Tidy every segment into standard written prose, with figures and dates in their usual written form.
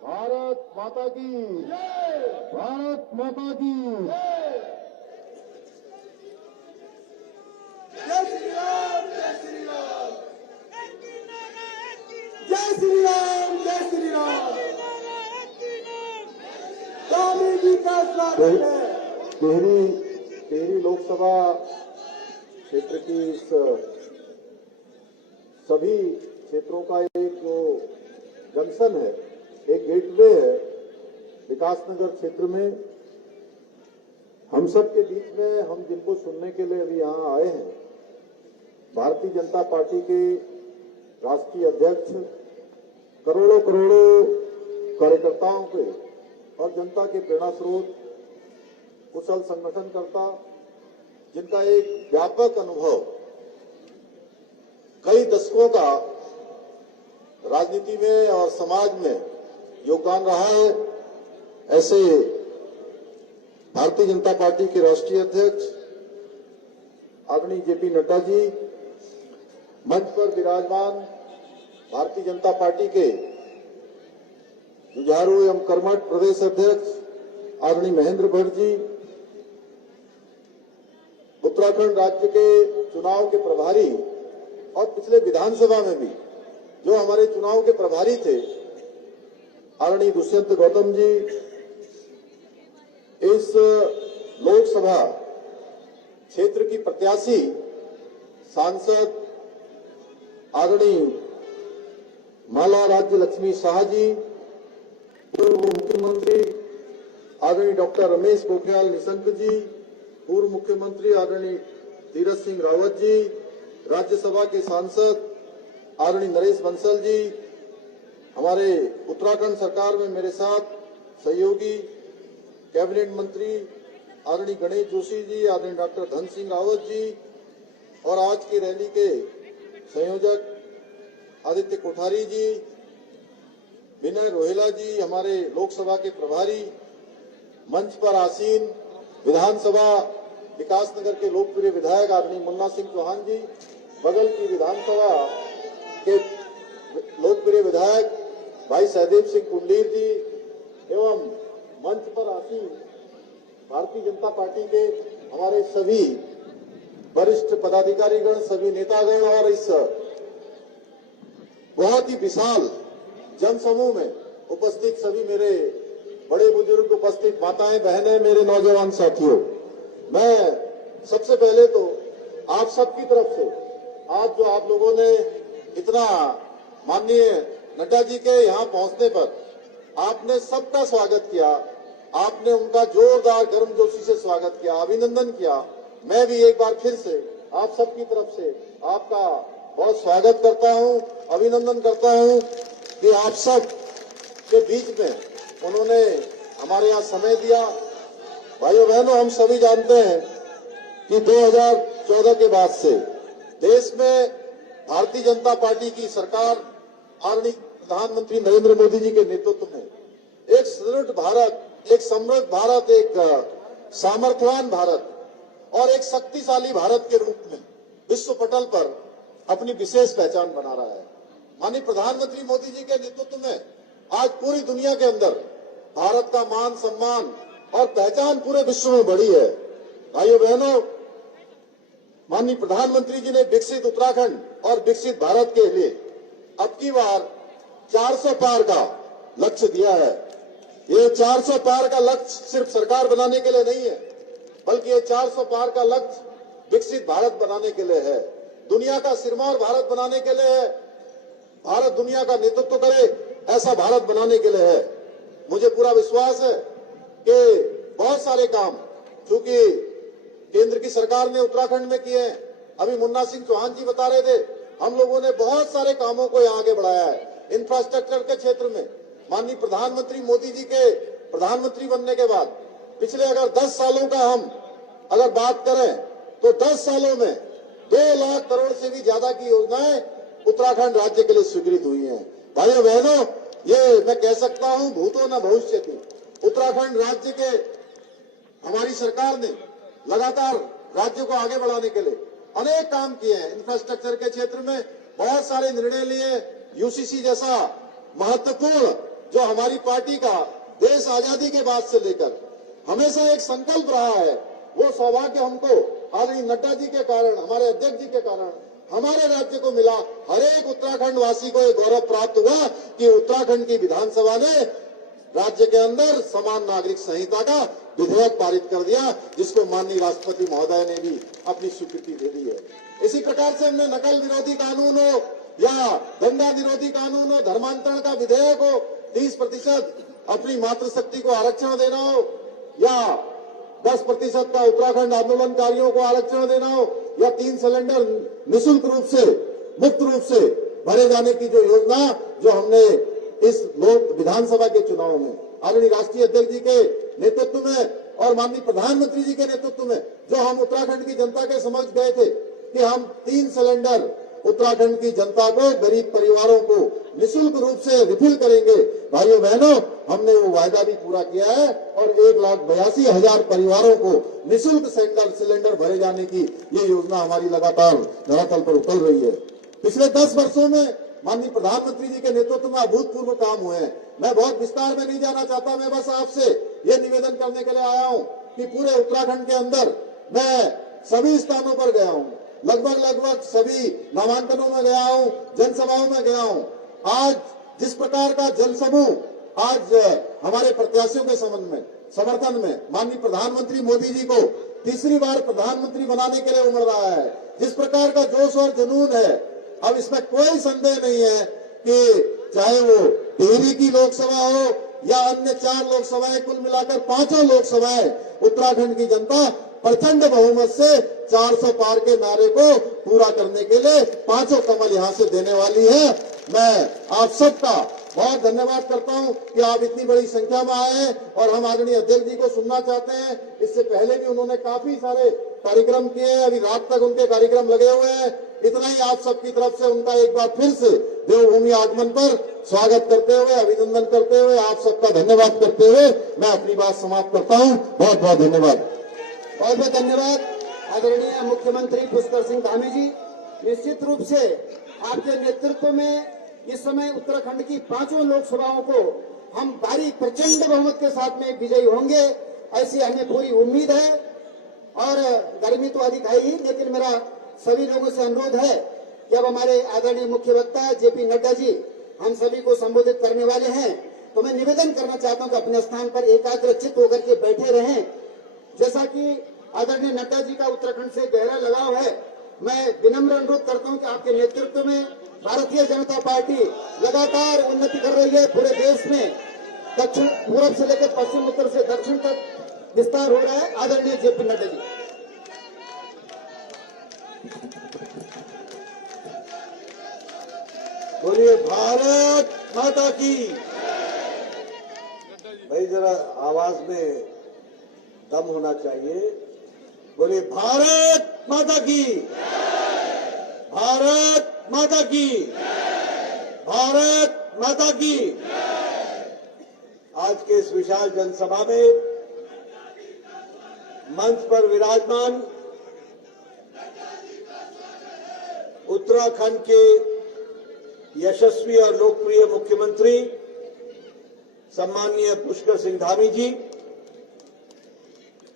भारत माता की जय। भारत माता की जय। जय श्री राम, जय श्री राम, जय श्री राम, जय श्री राम। स्वामी जी का स्वागत है। टिहरी लोकसभा क्षेत्र की इस सभी क्षेत्रों का एक जो जंक्शन है, एक गेटवे है विकासनगर क्षेत्र में। हम सब के बीच में हम जिनको सुनने के लिए अभी यहाँ आए हैं, भारतीय जनता पार्टी के राष्ट्रीय अध्यक्ष, करोड़ों करोड़ों कार्यकर्ताओं के और जनता के प्रेरणा स्रोत, कुशल संगठनकर्ता, जिनका एक व्यापक अनुभव, कई दशकों का राजनीति में और समाज में योगदान रहा है, ऐसे भारतीय जनता पार्टी के राष्ट्रीय अध्यक्ष आदरणीय जेपी नड्डा जी, मंच पर विराजमान भारतीय जनता पार्टी के जुझारू एवं कर्मठ प्रदेश अध्यक्ष आदरणीय महेंद्र भट्ट जी, उत्तराखंड राज्य के चुनाव के प्रभारी और पिछले विधानसभा में भी जो हमारे चुनाव के प्रभारी थे आदरणीय दुष्यंत गौतम जी, इस लोकसभा क्षेत्र की प्रत्याशी सांसद आदरणीय माला राज्य लक्ष्मी शाह जी, पूर्व मुख्यमंत्री आदरणीय डॉक्टर रमेश पोखरियाल निशंक जी, पूर्व मुख्यमंत्री आदरणीय तीरथ सिंह रावत जी, राज्यसभा के सांसद आदरणीय नरेश बंसल जी, हमारे उत्तराखंड सरकार में मेरे साथ सहयोगी कैबिनेट मंत्री आदरणीय गणेश जोशी जी, आदरणीय डॉक्टर धन सिंह रावत जी, और आज की रैली के संयोजक आदित्य कोठारी जी, विनय रोहेला जी, हमारे लोकसभा के प्रभारी, मंच पर आसीन विधानसभा विकासनगर के लोकप्रिय विधायक आदरणीय मुन्ना सिंह चौहान जी, बगल की विधानसभा के लोकप्रिय विधायक भाई सहदेव सिंह कुंडीर जी, एवं मंच पर आसीन भारतीय जनता पार्टी के हमारे सभी वरिष्ठ पदाधिकारीगण, सभी नेतागण और इस बहुत ही विशाल जनसमूह में उपस्थित सभी मेरे बड़े बुजुर्ग, उपस्थित माताएं, बहनें, मेरे नौजवान साथियों, मैं सबसे पहले तो आप सबकी तरफ से आज जो आप लोगों ने इतना माननीय नड्डा जी के यहाँ पहुंचने पर आपने सबका स्वागत किया, आपने उनका जोरदार गर्मजोशी से स्वागत किया, अभिनंदन किया। मैं भी एक बार फिर से आप सबकी तरफ से आपका बहुत स्वागत करता हूं, अभिनंदन करता हूं कि आप सब के बीच में उन्होंने हमारे यहाँ समय दिया। भाइयों बहनों, हम सभी जानते हैं कि 2014 के बाद से देश में भारतीय जनता पार्टी की सरकार आदरणीय प्रधानमंत्री नरेंद्र मोदी जी के नेतृत्व में एक सुदृढ़ भारत, एक समृद्ध भारत, एक सामर्थ्यवान भारत और एक शक्तिशाली भारत के रूप में विश्व पटल पर अपनी विशेष पहचान बना रहा है। माननीय प्रधानमंत्री मोदी जी के नेतृत्व में आज पूरी दुनिया के अंदर भारत का मान, सम्मान और पहचान पूरे विश्व में बढ़ी है। भाइयों बहनों, माननीय प्रधानमंत्री जी ने विकसित उत्तराखंड और विकसित भारत के लिए अब की बार 400 पार का लक्ष्य दिया है। ये 400 पार का लक्ष्य सिर्फ सरकार बनाने के लिए नहीं है, बल्कि ये 400 पार का लक्ष्य विकसित भारत बनाने के लिए है, दुनिया का सिरमौर भारत बनाने के लिए है, भारत दुनिया का नेतृत्व करे ऐसा भारत बनाने के लिए है। मुझे पूरा विश्वास है कि बहुत सारे काम चूंकि केंद्र की सरकार ने उत्तराखंड में किए हैं, अभी मुन्ना सिंह चौहान जी बता रहे थे, हम लोगों ने बहुत सारे कामों को यहाँ आगे बढ़ाया है। इंफ्रास्ट्रक्चर के क्षेत्र में माननीय प्रधानमंत्री मोदी जी के प्रधानमंत्री बनने के बाद पिछले अगर 10 सालों का हम अगर बात करें तो 10 सालों में 2 लाख करोड़ से भी ज्यादा की योजनाएं उत्तराखंड राज्य के लिए स्वीकृत हुई हैं। भाइयों बहनों, ये मैं कह सकता हूं भूतो न भविष्य थी। उत्तराखंड राज्य के हमारी सरकार ने लगातार राज्य को आगे बढ़ाने के लिए अनेक काम किए हैं। इंफ्रास्ट्रक्चर के क्षेत्र में बहुत सारे निर्णय लिए। यूसीसी जैसा महत्वपूर्ण जो हमारी पार्टी का देश आजादी के बाद से लेकर हमेशा एक संकल्प रहा है, वो सौभाग्य हमको आदरणीय नड्डा जी के कारण, हमारे अध्यक्ष जी के कारण हमारे राज्य को मिला। हर एक उत्तराखंड वासी को ये गौरव प्राप्त हुआ कि उत्तराखंड की विधानसभा ने राज्य के अंदर समान नागरिक संहिता का विधेयक पारित कर दिया, जिसको माननीय राष्ट्रपति महोदय ने भी अपनी स्वीकृति दे दी है। इसी प्रकार से हमने नकल विरोधी कानून हो या दंगा विरोधी कानून हो, धर्मांतरण का विधेयक हो, 30% अपनी मातृशक्ति को आरक्षण देना हो, या 10% का उत्तराखंड आंदोलनकारियों को आरक्षण देना हो, या 3 सिलेंडर निःशुल्क रूप से, मुक्त रूप से भरे जाने की जो योजना जो हमने इस लोक विधानसभा के चुनाव में आदरणीय राष्ट्रीय अध्यक्ष जी के नेतृत्व में और माननीय प्रधानमंत्री जी के नेतृत्व में जो हम उत्तराखंड की जनता के समक्ष गए थे कि हम 3 सिलेंडर उत्तराखंड की जनता को, गरीब परिवारों को निःशुल्क रूप से रिफिल करेंगे। भाइयों बहनों, हमने वो वायदा भी पूरा किया है और 1,82,000 परिवारों को निःशुल्क सिलेंडर भरे जाने की ये योजना हमारी लगातार धरातल पर उतर रही है। पिछले 10 वर्षों में माननीय प्रधानमंत्री जी के नेतृत्व में अभूतपूर्व काम हुए हैं। मैं बहुत विस्तार में नहीं जाना चाहता, मैं बस आपसे ये निवेदन करने के लिए आया हूं कि पूरे उत्तराखंड के अंदर मैं सभी स्थानों पर गया हूं, लगभग सभी नामांकनों में गया हूं, जनसभाओं में गया हूं। आज जिस प्रकार का जनसमूह आज हमारे प्रत्याशियों के समर्थन में माननीय प्रधानमंत्री मोदी जी को तीसरी बार प्रधानमंत्री बनाने के लिए उमड़ रहा है, जिस प्रकार का जोश और जुनून है, अब इसमें कोई संदेह नहीं है कि चाहे वो टिहरी की लोकसभा हो या अन्य 4 लोकसभाएं, कुल मिलाकर 5 लोकसभाएं, उत्तराखंड की जनता प्रचंड बहुमत से 400 पार के नारे को पूरा करने के लिए 5 कमल यहां से देने वाली है। मैं आप सबका बहुत धन्यवाद करता हूं कि आप इतनी बड़ी संख्या में आए हैं और हम आदरणीय अध्यक्ष जी को सुनना चाहते हैं। इससे पहले भी उन्होंने काफी सारे कार्यक्रम किए, अभी रात तक उनके कार्यक्रम लगे हुए हैं। इतना ही आप सबकी तरफ से उनका एक बार फिर से देवभूमि आगमन पर स्वागत करते हुए, अभिनंदन करते हुए, आप सबका धन्यवाद करते हुए मैं अपनी बात समाप्त करता हूं। बहुत बहुत धन्यवाद। बहुत बहुत धन्यवाद आदरणीय मुख्यमंत्री पुष्कर सिंह धामी जी। निश्चित रूप से आपके नेतृत्व में इस समय उत्तराखंड की 5 लोकसभाओं को हम भारी प्रचंड बहुमत के साथ में विजयी होंगे, ऐसी हमें पूरी उम्मीद है। और गर्मी तो अधिक है ही, लेकिन मेरा सभी लोगों से अनुरोध है कि अब हमारे आदरणीय मुख्य वक्ता जेपी नड्डा जी हम सभी को संबोधित करने वाले हैं, तो मैं निवेदन करना चाहता हूं कि अपने स्थान पर एकाग्रचित्त होकर के बैठे रहें। जैसा कि आदरणीय नड्डा जी का उत्तराखंड से गहरा लगाव है, मैं विनम्र अनुरोध करता हूं कि आपके नेतृत्व में भारतीय जनता पार्टी लगातार उन्नति कर रही है। पूरे देश में दक्षिण पूर्व से लेकर पश्चिम, उत्तर से दक्षिण तक विस्तार हो रहा है। आदरणीय जेपी नड्डा जी। बोलिए भारत माता की। भाई जरा आवाज में दम होना चाहिए। बोलिए भारत माता की, भारत माता की, भारत माता की। आज के इस विशाल जनसभा में मंच पर विराजमान उत्तराखंड के यशस्वी और लोकप्रिय मुख्यमंत्री सम्माननीय पुष्कर सिंह धामी जी,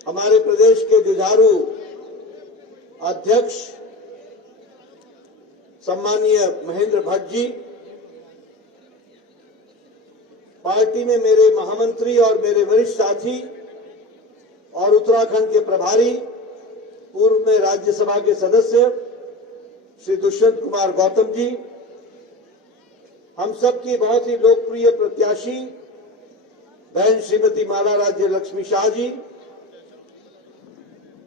हमारे प्रदेश के जुझारू अध्यक्ष सम्माननीय महेंद्र भट्ट जी, पार्टी में मेरे महामंत्री और मेरे वरिष्ठ साथी और उत्तराखंड के प्रभारी, पूर्व में राज्यसभा के सदस्य श्री दुष्यंत कुमार गौतम जी, हम सबकी बहुत ही लोकप्रिय प्रत्याशी बहन श्रीमती माला राज्य लक्ष्मी शाह जी,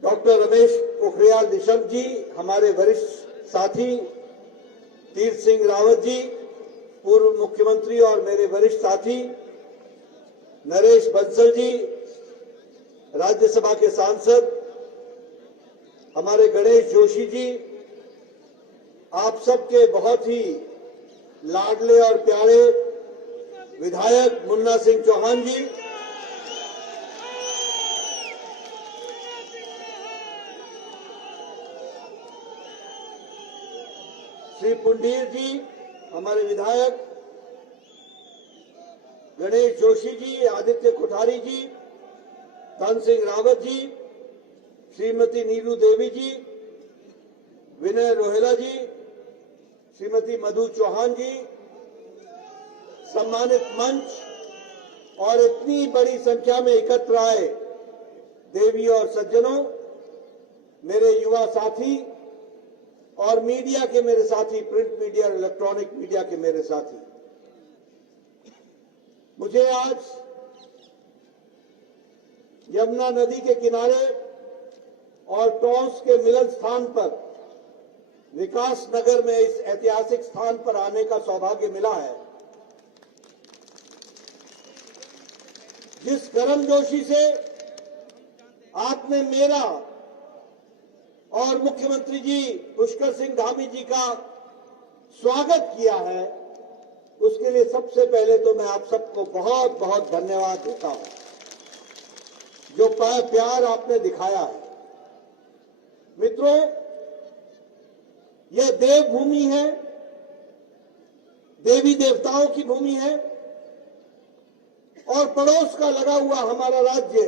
डॉक्टर रमेश पोखरियाल निशंक जी, हमारे वरिष्ठ साथी तीर्थ सिंह रावत जी, पूर्व मुख्यमंत्री और मेरे वरिष्ठ साथी नरेश बंसल जी, राज्यसभा के सांसद हमारे गणेश जोशी जी, आप सबके बहुत ही लाडले और प्यारे विधायक मुन्ना सिंह चौहान जी, श्री पुंडीर जी हमारे विधायक, गणेश जोशी जी, आदित्य कोठारी जी, धन सिंह रावत जी, श्रीमती नीलू देवी जी, विनय रोहेला जी, श्रीमती मधु चौहान जी, सम्मानित मंच और इतनी बड़ी संख्या में एकत्र आए देवी और सज्जनों, मेरे युवा साथी और मीडिया के मेरे साथी, प्रिंट मीडिया और इलेक्ट्रॉनिक मीडिया के मेरे साथी, मुझे आज यमुना नदी के किनारे और टॉस के मिलन स्थान पर विकास नगर में इस ऐतिहासिक स्थान पर आने का सौभाग्य मिला है। जिस गर्मजोशी से आपने मेरा और मुख्यमंत्री जी पुष्कर सिंह धामी जी का स्वागत किया है, उसके लिए सबसे पहले तो मैं आप सबको बहुत बहुत धन्यवाद देता हूं। जो प्यार आपने दिखाया है मित्रों, यह देवभूमि है, देवी देवताओं की भूमि है और पड़ोस का लगा हुआ हमारा राज्य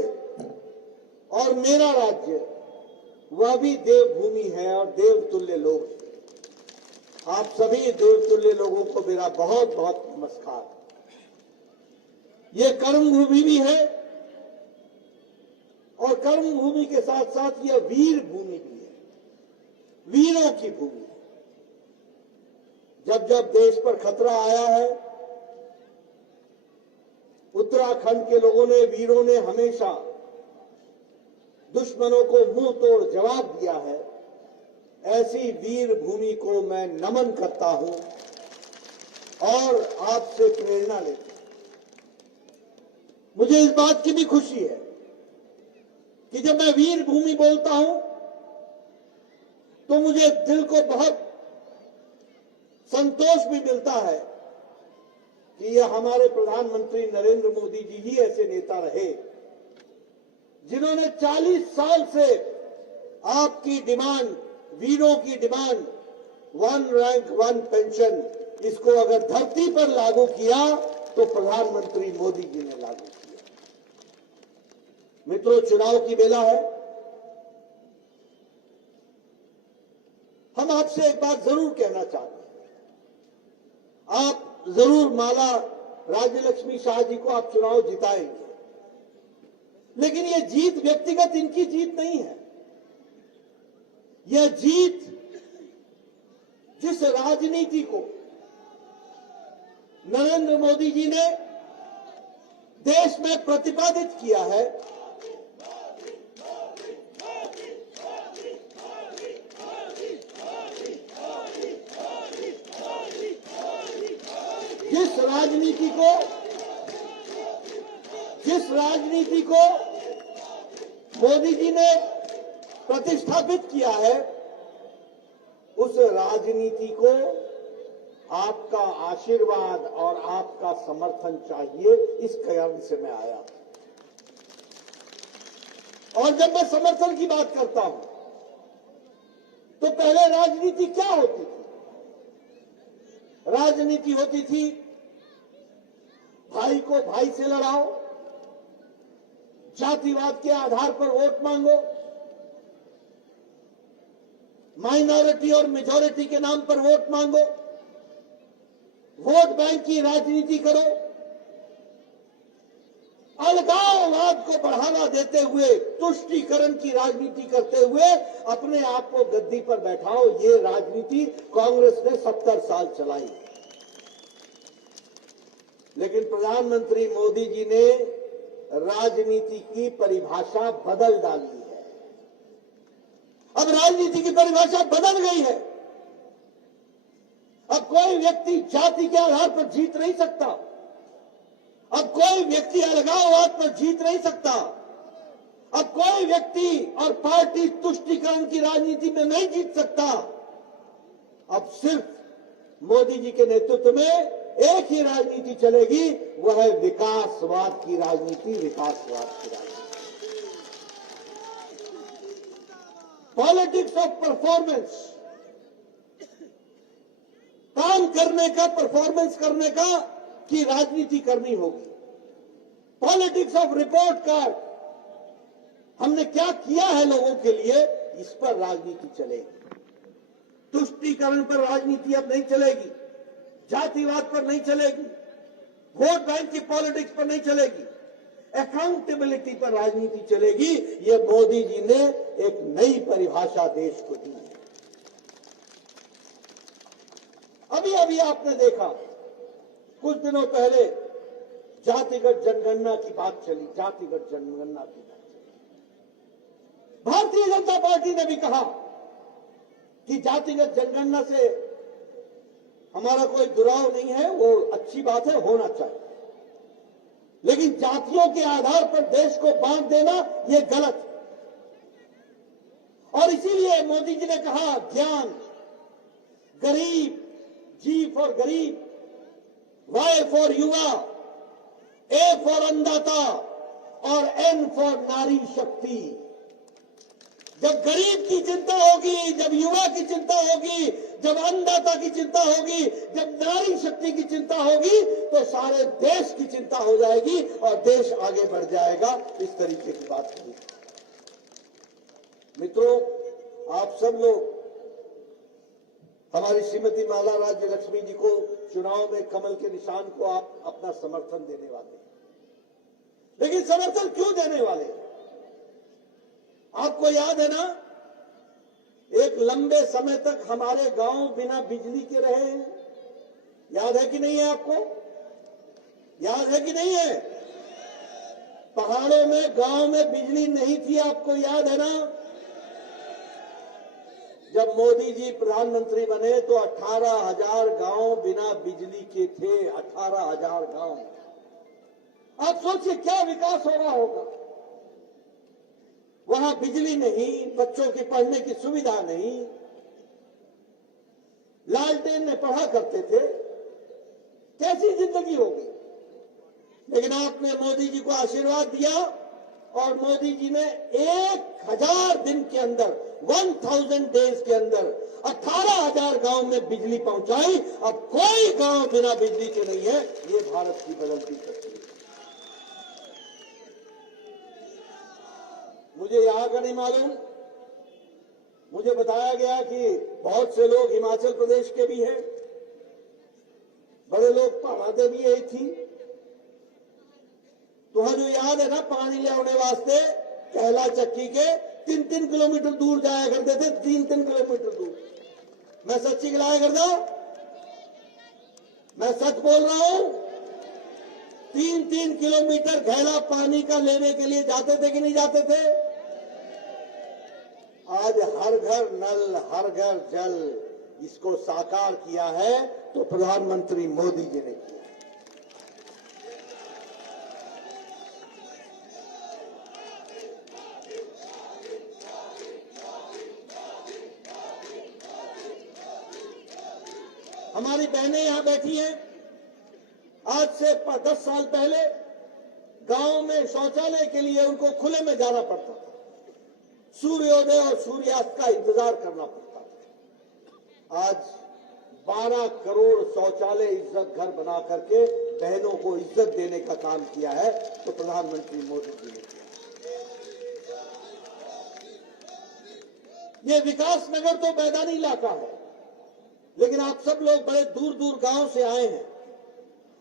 और मेरा राज्य वह भी देवभूमि है और देवतुल्य लोग हैं। आप सभी देवतुल्य लोगों को मेरा बहुत बहुत नमस्कार। ये कर्मभूमि भी है और कर्मभूमि के साथ साथ यह वीर भूमि भी है, वीरों की भूमि है। जब जब देश पर खतरा आया है, उत्तराखंड के लोगों ने, वीरों ने हमेशा दुश्मनों को मुंह तोड़ जवाब दिया है। ऐसी वीर भूमि को मैं नमन करता हूं और आपसे प्रेरणा लेता हूं। मुझे इस बात की भी खुशी है कि जब मैं वीर भूमि बोलता हूं तो मुझे दिल को बहुत संतोष भी मिलता है कि यह हमारे प्रधानमंत्री नरेंद्र मोदी जी ही ऐसे नेता रहे जिन्होंने 40 साल से आपकी डिमांड, वीरों की डिमांड, 1 रैंक 1 पेंशन, इसको अगर धरती पर लागू किया तो प्रधानमंत्री मोदी जी ने लागू किया। मित्रों, चुनाव की बेला है। हम आपसे एक बात जरूर कहना चाहते हैं। आप जरूर माला राज्यलक्ष्मी शाह जी को आप चुनाव जिताएंगे, लेकिन यह जीत व्यक्तिगत इनकी जीत नहीं है। यह जीत जिस राजनीति को नरेंद्र मोदी जी ने देश में प्रतिपादित किया है, जिस राजनीति को मोदी जी ने प्रतिष्ठापित किया है, उस राजनीति को आपका आशीर्वाद और आपका समर्थन चाहिए। इस कारण से मैं आया। और जब मैं समर्थन की बात करता हूं तो पहले राजनीति क्या होती थी? राजनीति होती थी भाई को भाई से लड़ाओ, जातिवाद के आधार पर वोट मांगो, माइनॉरिटी और मेजॉरिटी के नाम पर वोट मांगो, वोट बैंक की राजनीति करो, अलगाववाद को बढ़ावा देते हुए, तुष्टीकरण की राजनीति करते हुए अपने आप को गद्दी पर बैठाओ। ये राजनीति कांग्रेस ने 70 साल चलाई। लेकिन प्रधानमंत्री मोदी जी ने राजनीति की परिभाषा बदल डाली है। अब राजनीति की परिभाषा बदल गई है। अब कोई व्यक्ति जाति के आधार पर जीत नहीं सकता। अब कोई व्यक्ति अलगाववाद पर जीत नहीं सकता। अब कोई व्यक्ति और पार्टी तुष्टीकरण की राजनीति में नहीं जीत सकता। अब सिर्फ मोदी जी के नेतृत्व में एक ही राजनीति चलेगी, वह है विकासवाद की राजनीति, विकासवाद की राजनीति। पॉलिटिक्स ऑफ परफॉर्मेंस, काम करने का, परफॉर्मेंस करने का की राजनीति करनी होगी। पॉलिटिक्स ऑफ रिपोर्ट कार्ड, हमने क्या किया है लोगों के लिए, इस पर राजनीति चलेगी। तुष्टीकरण पर राजनीति अब नहीं चलेगी, जातिवाद पर नहीं चलेगी, वोट बैंक की पॉलिटिक्स पर नहीं चलेगी, अकाउंटेबिलिटी पर राजनीति चलेगी। ये मोदी जी ने एक नई परिभाषा देश को दी है। अभी अभी आपने देखा, कुछ दिनों पहले जातिगत जनगणना की बात चली, जातिगत जनगणना की बात चली। भारतीय जनता पार्टी ने भी कहा कि जातिगत जनगणना से हमारा कोई दुराव नहीं है, वो अच्छी बात है, होना चाहिए, लेकिन जातियों के आधार पर देश को बांट देना ये गलत है। और इसीलिए मोदी जी ने कहा, ज्ञान, गरीब, जी फॉर गरीब, वाई फॉर युवा, ए फॉर अन्नदाता और एन फॉर नारी शक्ति। जब गरीब की चिंता होगी, जब युवा की चिंता होगी, जब अन्नदाता की चिंता होगी, जब नारी शक्ति की चिंता होगी, तो सारे देश की चिंता हो जाएगी और देश आगे बढ़ जाएगा। इस तरीके की बात होगी। मित्रों, आप सब लोग हमारी श्रीमती माला राज्य लक्ष्मी जी को चुनाव में कमल के निशान को आप अपना समर्थन देने वाले हैं, लेकिन समर्थन क्यों देने वाले हैं? आपको याद है ना, एक लंबे समय तक हमारे गांव बिना बिजली के रहे हैं। याद है कि नहीं है आपको? याद है कि नहीं है? पहाड़ों में, गांव में बिजली नहीं थी, आपको याद है ना? जब मोदी जी प्रधानमंत्री बने तो 18,000 गांव बिना बिजली के थे। 18,000 गांव। आप सोचिए क्या विकास हो रहा होगा। वहां बिजली नहीं, बच्चों की पढ़ने की सुविधा नहीं, लालटेन में पढ़ा करते थे, कैसी जिंदगी होगी। लेकिन आपने मोदी जी को आशीर्वाद दिया और मोदी जी ने 1000 दिन के अंदर, 1000 डेज के अंदर 18,000 गांव में बिजली पहुंचाई। अब कोई गांव बिना बिजली के नहीं है। ये भारत की बदलती तस्वीर। मुझे यहां का नहीं मालूम, मुझे बताया गया कि बहुत से लोग हिमाचल प्रदेश के भी हैं, बड़े लोग पहाड़े भी यही थी। तुम्हें जो याद है ना, पानी ले आने वास्ते कहला चक्की के 3-3 किलोमीटर दूर जाया करते थे, 3-3 किलोमीटर दूर। मैं सच्ची गिलाया करता, मैं सच बोल रहा हूं। 3-3 किलोमीटर घैला पानी का लेने के लिए जाते थे कि नहीं जाते थे? आज हर घर नल, हर घर जल, इसको साकार किया है तो प्रधानमंत्री मोदी जी ने किया। हमारी बहनें यहां बैठी हैं। आज से 10 साल पहले गांव में शौचालय के लिए उनको खुले में जाना पड़ता था, सूर्योदय और सूर्यास्त का इंतजार करना पड़ता था। आज 12 करोड़ शौचालय इज्जत घर बना करके बहनों को इज्जत देने का काम किया है तो प्रधानमंत्री मोदी जी ने किया। ये विकास नगर तो मैदानी इलाका है, लेकिन आप सब लोग बड़े दूर दूर गांव से आए हैं।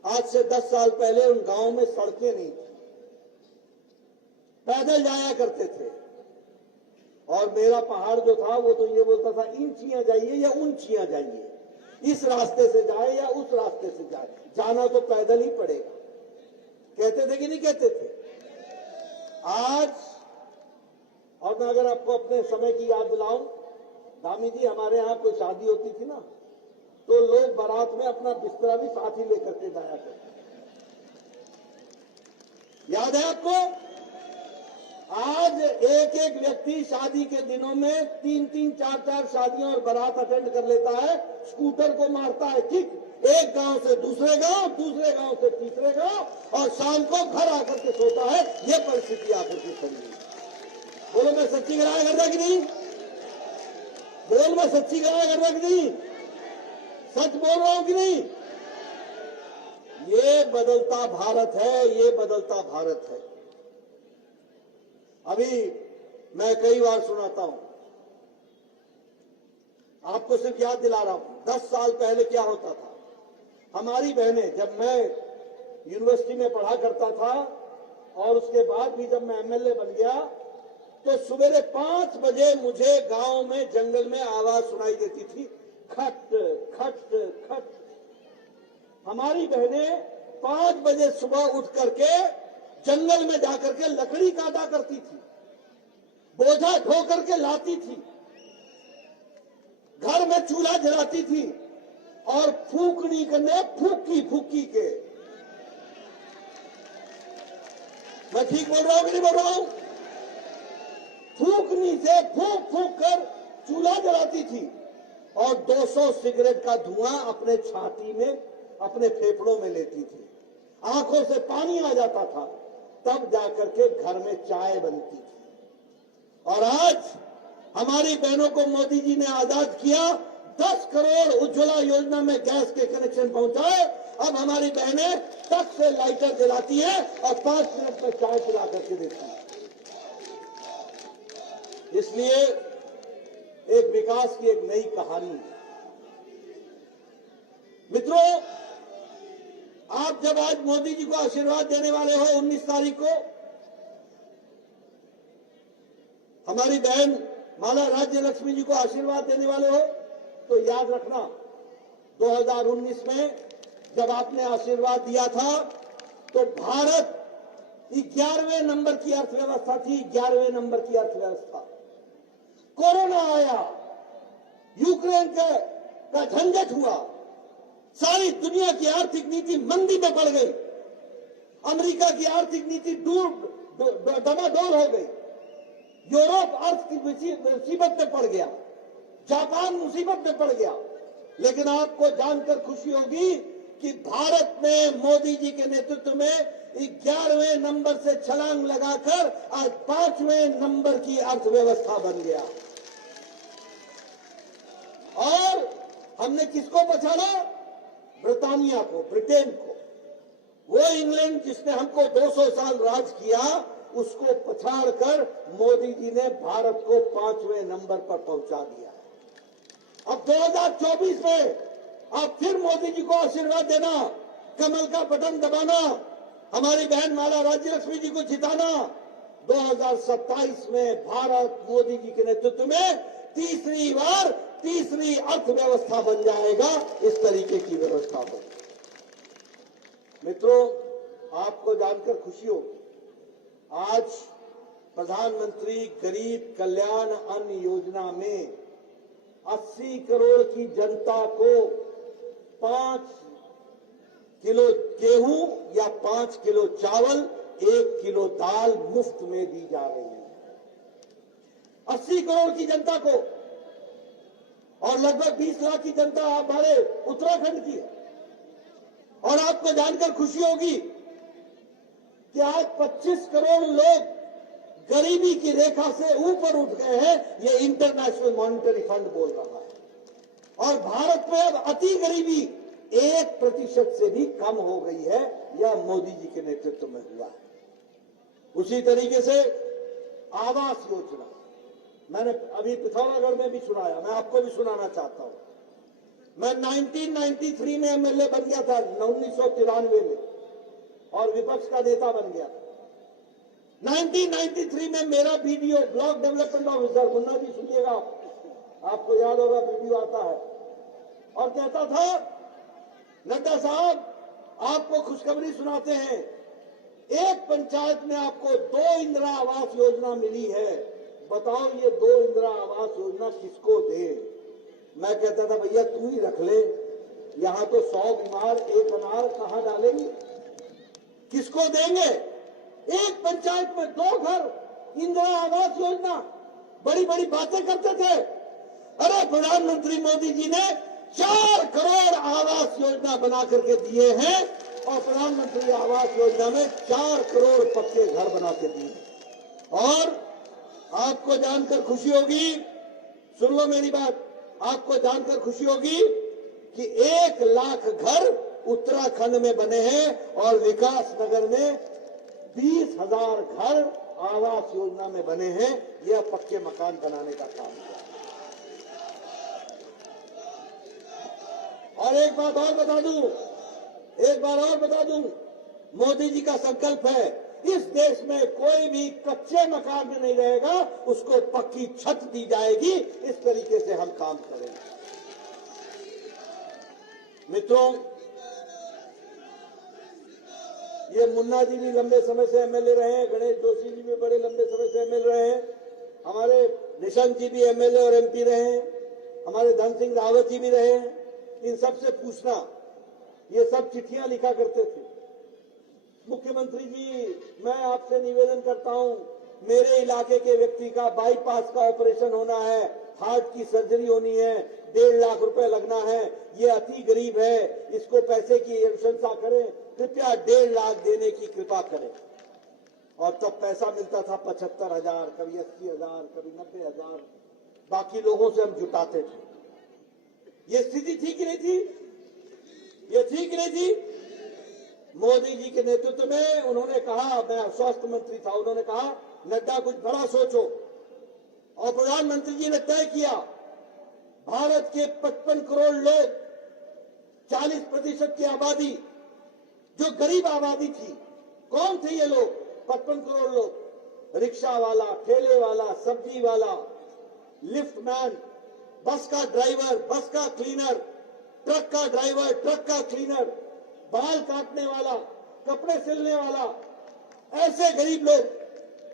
आज से 10 साल पहले उन गांव में सड़कें नहीं थी, पैदल जाया करते थे। और मेरा पहाड़ जो था वो तो ये बोलता था, इंचियां जाइए या ऊंचियां जाइए, इस रास्ते से जाए या उस रास्ते से जाए, जाना तो पैदल ही पड़ेगा। कहते थे कि नहीं कहते थे? आज, और मैं अगर आपको अपने समय की याद दिलाऊं, दामी जी, हमारे यहां कोई शादी होती थी ना, तो लोग बारात में अपना बिस्तरा भी साथ ही लेकर के जाया करते। याद है आपको? आज एक एक व्यक्ति शादी के दिनों में 3-3, 4-4 शादियां और बारात अटेंड कर लेता है, स्कूटर को मारता है किक, एक गांव से दूसरे गांव, दूसरे गांव से तीसरे गांव, और शाम को घर आकर के सोता है। ये परिस्थिति आकर के खड़ी है। बोलो, मैं सच्ची गलाया करता कि नहीं? बोल, मैं सच्ची गलाया करता कि नहीं? सच बोल रहा हूं कि नहीं? ये बदलता भारत है, ये बदलता भारत है। अभी मैं कई बार सुनाता हूं, आपको सिर्फ याद दिला रहा हूं, 10 साल पहले क्या होता था। हमारी बहनें, जब मैं यूनिवर्सिटी में पढ़ा करता था और उसके बाद भी जब मैं एमएलए बन गया, तो सवेरे 5 बजे मुझे गांव में जंगल में आवाज सुनाई देती थी, खट खट खट। हमारी बहनें 5 बजे सुबह उठ करके जंगल में जाकर के लकड़ी काटा करती थी, बोझा ढो करके लाती थी, घर में चूल्हा जलाती थी और फूकनी करने फूकी फूकी के। मैं ठीक बोल रहा हूं कि नहीं बोल रहा हूं? फूकनी से फूक फूक कर चूल्हा जलाती थी और 200 सिगरेट का धुआं अपने छाती में, अपने फेफड़ों में लेती थी। आंखों से पानी आ जाता था, तब जाकर के घर में चाय बनती थी। और आज हमारी बहनों को मोदी जी ने आजाद किया, 10 करोड़ उज्ज्वला योजना में गैस के कनेक्शन पहुंचाए। अब हमारी बहनें तक से लाइटर जलाती है और 5 मिनट में चाय पिला करके देती है। इसलिए एक विकास की एक नई कहानी है। मित्रों, आप जब आज मोदी जी को आशीर्वाद देने वाले हो 19 तारीख को, हमारी बहन माला राज्य लक्ष्मी जी को आशीर्वाद देने वाले हो, तो याद रखना 2019 में जब आपने आशीर्वाद दिया था तो भारत 11वें नंबर की अर्थव्यवस्था थी, 11वें नंबर की अर्थव्यवस्था। कोरोना आया, यूक्रेन का झंझट हुआ, सारी दुनिया की आर्थिक नीति मंदी में पड़ गई, अमेरिका की आर्थिक नीति डमाडोल हो गई, यूरोप अर्थ की मुसीबत में पड़ गया, जापान मुसीबत में पड़ गया। लेकिन आपको जानकर खुशी होगी कि भारत ने मोदी जी के नेतृत्व में 11वें नंबर से छलांग लगाकर आज 5वें नंबर की अर्थव्यवस्था बन गया। और हमने किसको पछाड़ा? ब्रिटानिया को, ब्रिटेन को। वो इंग्लैंड जिसने हमको 200 साल राज किया, उसको पछाड़कर मोदी जी ने भारत को 5वें नंबर पर पहुंचा दिया। अब 2024 में आप फिर मोदी जी को आशीर्वाद देना, कमल का बटन दबाना, हमारी बहन माला राज्य लक्ष्मी जी को जिताना। 2027 में भारत मोदी जी के नेतृत्व में तीसरी बार तीसरी अर्थव्यवस्था बन जाएगा। इस तरीके की व्यवस्था हो। मित्रों, आपको जानकर खुशी होगी, आज प्रधानमंत्री गरीब कल्याण अन्न योजना में 80 करोड़ की जनता को 5 किलो गेहूं या 5 किलो चावल, 1 किलो दाल मुफ्त में दी जा रही है। 80 करोड़ की जनता को, और लगभग 20 लाख की जनता हमारे उत्तराखंड की है। और आपको जानकर खुशी होगी कि आज 25 करोड़ लोग गरीबी की रेखा से ऊपर उठ गए हैं, ये इंटरनेशनल मॉनिटरी फंड बोल रहा है। और भारत में अब अति गरीबी 1% से भी कम हो गई है, यह मोदी जी के नेतृत्व में हुआ है। उसी तरीके से आवास योजना मैंने अभी पिथौरागढ़ में भी सुनाया, मैं आपको भी सुनाना चाहता हूं। मैं 1993 में एमएलए बन गया था, 1993 में, और विपक्ष का नेता बन गया। 1993 में मेरा BDO, block development officer, Munna ji सुनिएगा, आपको याद होगा वीडियो आता है, और कहता था, नड्डा साहब आपको खुशखबरी सुनाते हैं, एक पंचायत में आपको 2 इंदिरा आवास योजना मिली है, बताओ ये 2 इंदिरा आवास योजना किसको दे? मैं कहता था भैया तू ही रख ले, यहां तो 100 बीमार 1 अनार कहां डालेंगे, किसको देंगे? एक पंचायत में 2 घर, इंदिरा आवास योजना, बड़ी बड़ी बातें करते थे। अरे प्रधानमंत्री मोदी जी ने 4 करोड़ आवास योजना बना करके दिए हैं, और प्रधानमंत्री आवास योजना में 4 करोड़ पक्के घर बना के दिए। और आपको जानकर खुशी होगी, सुन लो मेरी बात, आपको जानकर खुशी होगी कि 1 लाख घर उत्तराखंड में बने हैं और विकास नगर में 20,000 घर आवास योजना में बने हैं। यह पक्के मकान बनाने का काम है। और एक बात और बता दूं, मोदी जी का संकल्प है, इस देश में कोई भी कच्चे मकान में नहीं रहेगा, उसको पक्की छत दी जाएगी। इस तरीके से हम काम करेंगे। मित्रों, ये मुन्ना जी भी लंबे समय से एमएलए रहे हैं, गणेश जोशी जी भी बड़े लंबे समय से एमएलए रहे हैं, हमारे निशंक जी भी एमएलए और एमपी रहे हैं, हमारे धन सिंह रावत जी भी रहे हैं। इन सबसे पूछना, ये सब चिट्ठियां लिखा करते थे, मुख्यमंत्री जी मैं आपसे निवेदन करता हूं, मेरे इलाके के व्यक्ति का बाईपास का ऑपरेशन होना है, हार्ट की सर्जरी होनी है, 1.5 लाख रुपए लगना है, ये अति गरीब है, इसको पैसे की अनुशंसा करें, कृपया 1.5 लाख देने की कृपा करें। और तब पैसा मिलता था 75,000, कभी 80,000, कभी 90,000, बाकी लोगों से हम जुटाते थे। ये स्थिति थी कि नहीं थी? ये थी कि नहीं थी? मोदी जी के नेतृत्व में उन्होंने कहा, मैं स्वास्थ्य मंत्री था, उन्होंने कहा नड्डा कुछ बड़ा सोचो, और प्रधानमंत्री जी ने तय किया, भारत के 55 करोड़ लोग, 40% की आबादी जो गरीब आबादी थी, कौन थे ये लोग? 55 करोड़ लोग, रिक्शा वाला, ठेले वाला, सब्जी वाला, लिफ्ट मैन, बस का ड्राइवर, बस का क्लीनर, ट्रक का ड्राइवर, ट्रक का क्लीनर, बाल काटने वाला, कपड़े सिलने वाला, ऐसे गरीब लोग,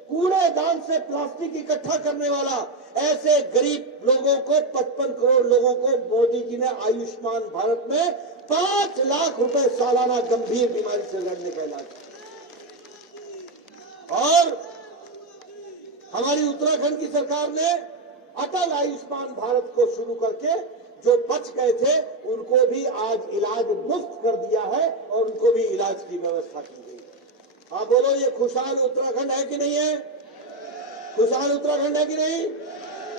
कूड़ेदान से प्लास्टिक इकट्ठा करने वाला, ऐसे गरीब लोगों को, 55 करोड़ लोगों को मोदी जी ने आयुष्मान भारत में 5 लाख रुपए सालाना गंभीर बीमारी से लड़ने का इलाज। और हमारी उत्तराखंड की सरकार ने अटल आयुष्मान भारत को शुरू करके जो बच गए थे उनको भी आज इलाज मुफ्त कर दिया है और उनको भी इलाज की व्यवस्था की गई। आप बोलो, ये खुशहाल उत्तराखंड है कि नहीं है? खुशहाल उत्तराखंड है कि नहीं?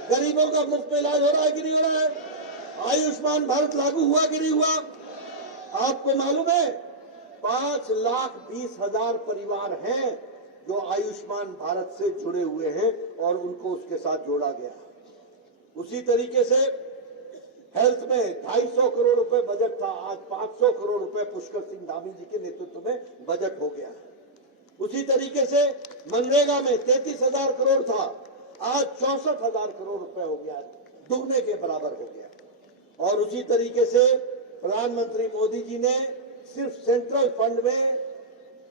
गरीबों का मुफ्त में इलाज हो रहा है कि नहीं हो रहा है? आयुष्मान भारत लागू हुआ कि नहीं हुआ? आपको मालूम है 5,20,000 परिवार हैं जो आयुष्मान भारत से जुड़े हुए हैं और उनको उसके साथ जोड़ा गया। उसी तरीके से हेल्थ में 250 करोड़ रुपए बजट था, आज 500 करोड़ रुपए पुष्कर सिंह धामी जी के नेतृत्व में बजट हो गया है। उसी तरीके से मनरेगा में 33,000 करोड़ था, आज 64,000 करोड़ रुपए हो गया, दुगने के बराबर हो गया। और उसी तरीके से प्रधानमंत्री मोदी जी ने सिर्फ सेंट्रल फंड में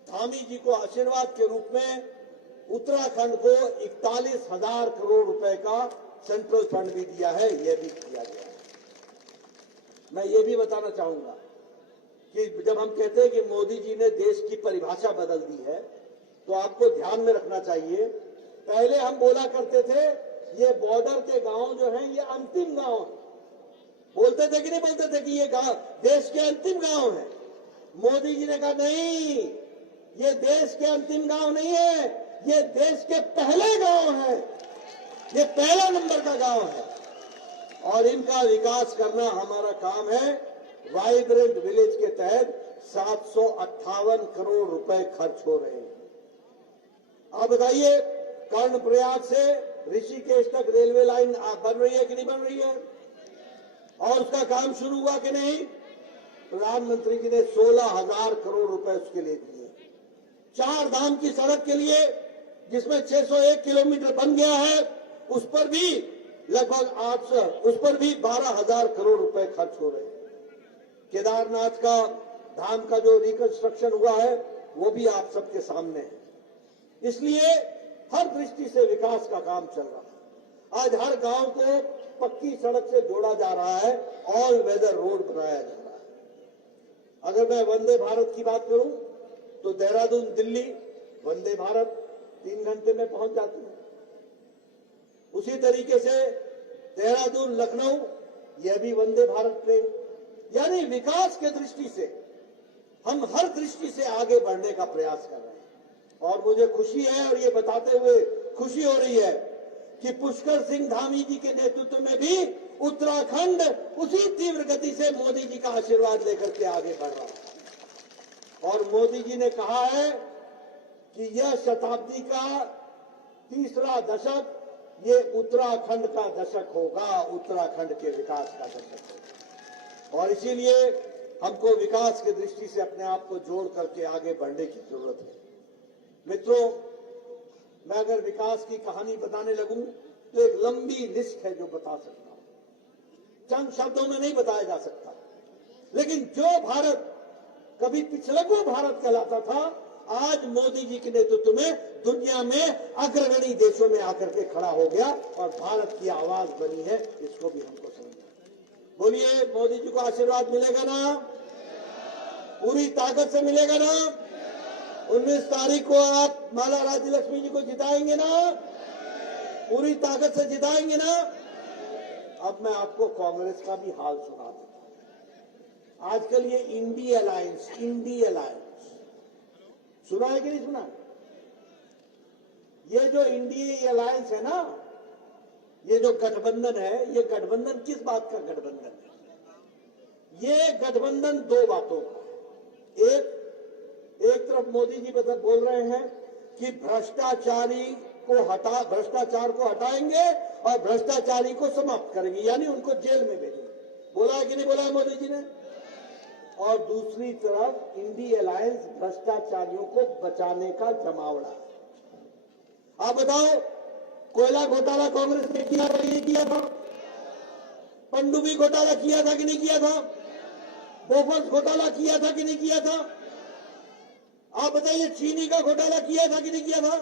धामी जी को आशीर्वाद के रूप में उत्तराखंड को 41,000 करोड़ रुपए का सेंट्रल फंड भी दिया है, यह भी किया गया है। मैं ये भी बताना चाहूंगा कि जब हम कहते हैं कि मोदी जी ने देश की परिभाषा बदल दी है, तो आपको ध्यान में रखना चाहिए, पहले हम बोला करते थे ये बॉर्डर के गांव जो हैं ये अंतिम गांव है, बोलते थे कि नहीं बोलते थे कि ये गांव देश के अंतिम गांव है। मोदी जी ने कहा नहीं, ये देश के अंतिम गांव नहीं है, ये देश के पहले गांव है, ये पहला नंबर का गांव है और इनका विकास करना हमारा काम है। वाइब्रेंट विलेज के तहत 758 करोड़ रुपए खर्च हो रहे हैं। आप बताइए, कर्णप्रयाग से ऋषिकेश तक रेलवे लाइन बन रही है कि नहीं बन रही है? और उसका काम शुरू हुआ कि नहीं? प्रधानमंत्री जी ने 16,000 करोड़ रुपए उसके लिए दिए। 4 धाम की सड़क के लिए जिसमें 601 किलोमीटर बन गया है, उस पर भी लगभग 800, उस पर भी 12,000 करोड़ रुपए खर्च हो रहे हैं। केदारनाथ का धाम का जो रिकंस्ट्रक्शन हुआ है वो भी आप सबके सामने है। इसलिए हर दृष्टि से विकास का काम चल रहा है। आज हर गांव को पक्की सड़क से जोड़ा जा रहा है, ऑल वेदर रोड बनाया जा रहा है। अगर मैं वंदे भारत की बात करूं तो देहरादून दिल्ली वंदे भारत 3 घंटे में पहुंच जाती है। उसी तरीके से देहरादून लखनऊ, यह भी वंदे भारत ट्रेन। यानी विकास के दृष्टि से हम हर दृष्टि से आगे बढ़ने का प्रयास कर रहे हैं। और मुझे खुशी है और ये बताते हुए खुशी हो रही है कि पुष्कर सिंह धामी जी के नेतृत्व में भी उत्तराखंड उसी तीव्र गति से मोदी जी का आशीर्वाद लेकर के आगे बढ़ रहा है। और मोदी जी ने कहा है कि यह शताब्दी का तीसरा दशक ये उत्तराखंड का दशक होगा, उत्तराखंड के विकास का दशक होगा। और इसीलिए हमको विकास की दृष्टि से अपने आप को जोड़ करके आगे बढ़ने की जरूरत है। मित्रों, मैं अगर विकास की कहानी बताने लगूं तो एक लंबी लिस्ट है जो बता सकता हूं, चंद शब्दों में नहीं बताया जा सकता। लेकिन जो भारत कभी पिछलग्गू भारत कहलाता था, आज मोदी जी के नेतृत्व में दुनिया में अग्रगणी देशों में आकर के खड़ा हो गया और भारत की आवाज बनी है। इसको भी हमको समझना। बोलिए, मोदी जी को आशीर्वाद मिलेगा ना? पूरी ताकत से मिलेगा ना? 19 तारीख को आप माला राज्य लक्ष्मी जी को जिताएंगे ना? पूरी ताकत से जिताएंगे ना? अब मैं आपको कांग्रेस का भी हाल सुना देता हूं। आजकल ये इंडी अलायंस सुना है कि नहीं सुना? ये जो इंडी अलायंस है ना, ये जो गठबंधन है, ये गठबंधन किस बात का गठबंधन है? ये गठबंधन दो बातों का है। एक तरफ मोदी जी बोल रहे हैं कि भ्रष्टाचार को हटाएंगे और भ्रष्टाचारी को समाप्त करेंगे, यानी उनको जेल में भेजेंगे। बोला है कि नहीं बोला है मोदी जी ने? और दूसरी तरफ इंडी अलायंस भ्रष्टाचारियों को बचाने का जमावड़ा है। आप बताओ, कोयला घोटाला कांग्रेस ने किया था कि नहीं किया था? पनडुब्बी घोटाला किया था कि नहीं किया था? बोफर्स घोटाला किया था कि नहीं किया था? आप बताइए, चीनी का घोटाला किया था कि नहीं किया था?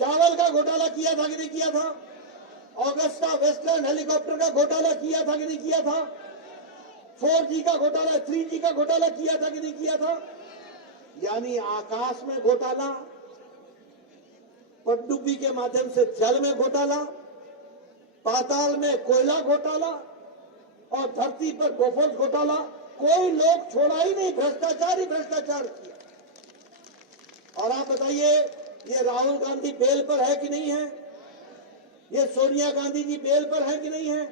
चावल का घोटाला किया था कि नहीं किया था? ऑगस्टा वेस्टलैंड हेलीकॉप्टर का घोटाला किया था कि नहीं किया था? 4G का घोटाला, 3G का घोटाला किया था कि नहीं किया था? यानी आकाश में घोटाला, पनडुब्बी के माध्यम से जल में घोटाला, पाताल में कोयला घोटाला और धरती पर बोफर्स घोटाला। कोई लोग छोड़ा ही नहीं, भ्रष्टाचार ही भ्रष्टाचार किया। और आप बताइए, ये राहुल गांधी बेल पर है कि नहीं है? ये सोनिया गांधी जी बेल पर है कि नहीं है?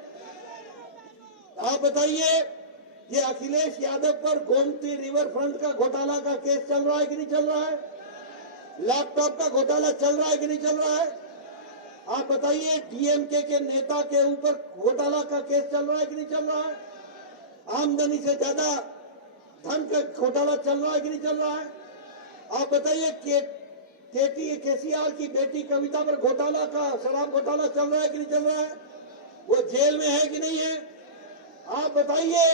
आप बताइए, ये अखिलेश यादव पर गोमती रिवर फ्रंट का घोटाला का केस चल रहा है कि नहीं चल रहा है? लैपटॉप का घोटाला चल रहा है कि नहीं चल रहा है? आप बताइए, डीएमके के नेता के ऊपर घोटाला का केस चल रहा है कि नहीं चल रहा है? आमदनी से ज्यादा धन का घोटाला चल रहा है कि नहीं चल रहा है? आप बताइए, केसीआर की बेटी कविता पर घोटाला का, शराब घोटाला चल रहा है कि नहीं चल रहा है? वो जेल में है कि नहीं है? आप बताइए,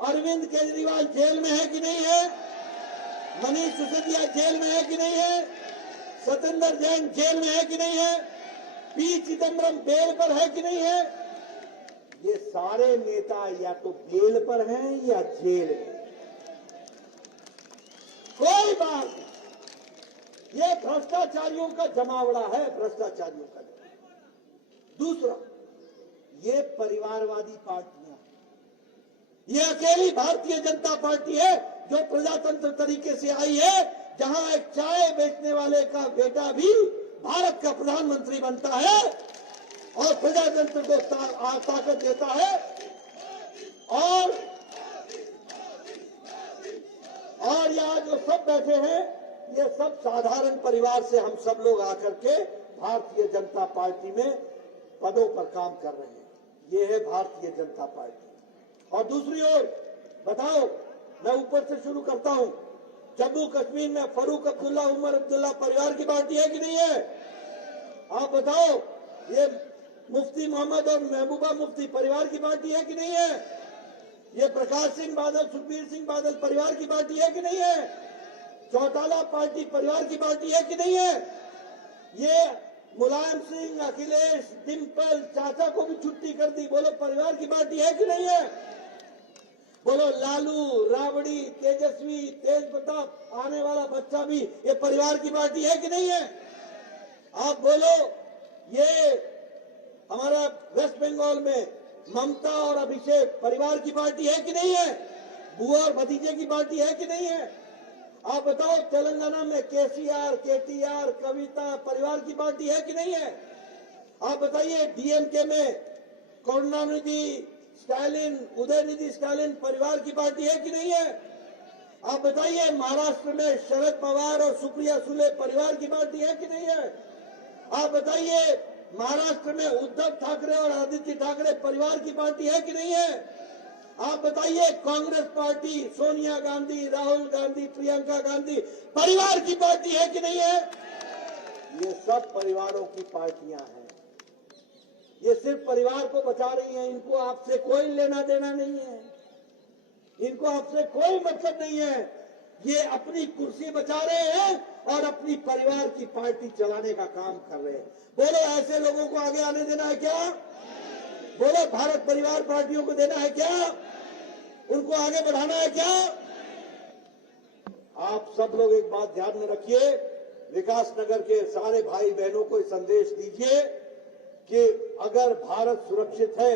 अरविंद केजरीवाल जेल में है कि नहीं है? मनीष सिसोदिया जेल में है कि नहीं है? सत्येंद्र जैन जेल में है कि नहीं है? पी चिदम्बरम बेल पर है कि नहीं है? ये सारे नेता या तो बेल पर हैं या जेल में। कोई बात नहीं, ये भ्रष्टाचारियों का जमावड़ा है, भ्रष्टाचारियों का जमावड़ा। दूसरा, ये परिवारवादी पार्टियां, ये अकेली भारतीय जनता पार्टी है जो प्रजातंत्र तरीके से आई है, जहां एक चाय बेचने वाले का बेटा भी भारत का प्रधानमंत्री बनता है और प्रजातंत्र को ताकत देता है। और यहाँ जो सब बैठे हैं, ये सब साधारण परिवार से हम सब लोग आकर के भारतीय जनता पार्टी में पदों पर काम कर रहे हैं। ये है भारतीय जनता पार्टी। और दूसरी ओर बताओ, मैं ऊपर से शुरू करता हूं, जम्मू कश्मीर में फारूक अब्दुल्ला, उमर अब्दुल्ला परिवार की पार्टी है कि नहीं है? आप बताओ, ये मुफ्ती मोहम्मद और महबूबा मुफ्ती परिवार की पार्टी है कि नहीं है? ये प्रकाश सिंह बादल, सुखबीर सिंह बादल परिवार की पार्टी है कि नहीं है? चौटाला पार्टी परिवार की पार्टी है कि नहीं है? ये मुलायम सिंह, अखिलेश, डिम्पल चाचा को भी छुट्टी कर दी, बोलो परिवार की पार्टी है कि नहीं है? बोलो लालू, राबड़ी, तेजस्वी, तेज प्रताप, आने वाला बच्चा भी ये परिवार की पार्टी है कि नहीं है? आप बोलो, ये हमारा वेस्ट बंगाल में ममता और अभिषेक परिवार की पार्टी है कि नहीं है? बुआ और भतीजे की पार्टी है कि नहीं है? आप बताओ, तेलंगाना में केसीआर, केटीआर, कविता परिवार की पार्टी है कि नहीं है? आप बताइए, डीएमके में करुणानिधि स्टालिन, उदयनिधि स्टालिन परिवार की पार्टी है कि नहीं है? आप बताइए, महाराष्ट्र में शरद पवार और सुप्रिया सुले परिवार की पार्टी है कि नहीं है? आप बताइए, महाराष्ट्र में उद्धव ठाकरे और आदित्य ठाकरे परिवार की पार्टी है कि नहीं है? आप बताइए, कांग्रेस पार्टी सोनिया गांधी, राहुल गांधी, प्रियंका गांधी परिवार की पार्टी है कि नहीं है? ये सब परिवारों की पार्टियां हैं। ये सिर्फ परिवार को बचा रही हैं। इनको आपसे कोई लेना देना नहीं है, इनको आपसे कोई मतलब नहीं है। ये अपनी कुर्सी बचा रहे हैं और अपनी परिवार की पार्टी चलाने का काम कर रहे हैं। बोलो, ऐसे लोगों को आगे आने देना है क्या? बोलो, भारत परिवार पार्टियों को देना है क्या? उनको आगे बढ़ाना है क्या? आप सब लोग एक बात ध्यान में रखिए, विकास नगर के सारे भाई बहनों को संदेश दीजिए कि अगर भारत सुरक्षित है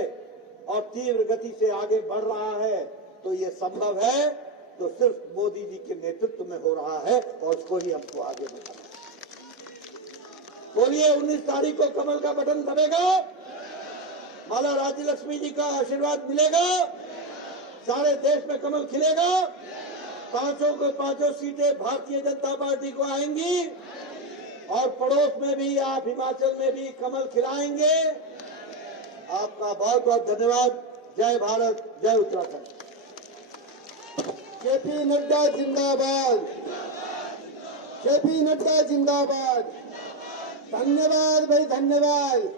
और तीव्र गति से आगे बढ़ रहा है तो ये संभव है, तो सिर्फ मोदी जी के नेतृत्व में हो रहा है और उसको ही हमको आगे बढ़ाना है। बोलिए, 19 तारीख को कमल का बटन दबेगा, माला राज्य लक्ष्मी जी का आशीर्वाद मिलेगा, सारे देश में कमल खिलेगा, पांचों को पांचों सीटें भारतीय जनता पार्टी को आएंगी और पड़ोस में भी, आप हिमाचल में भी कमल खिलाएंगे। आपका बहुत बहुत धन्यवाद। जय भारत, जय उत्तराखंड। जेपी नड्डा जिंदाबाद, जेपी नड्डा जिंदाबाद। धन्यवाद भाई, धन्यवाद।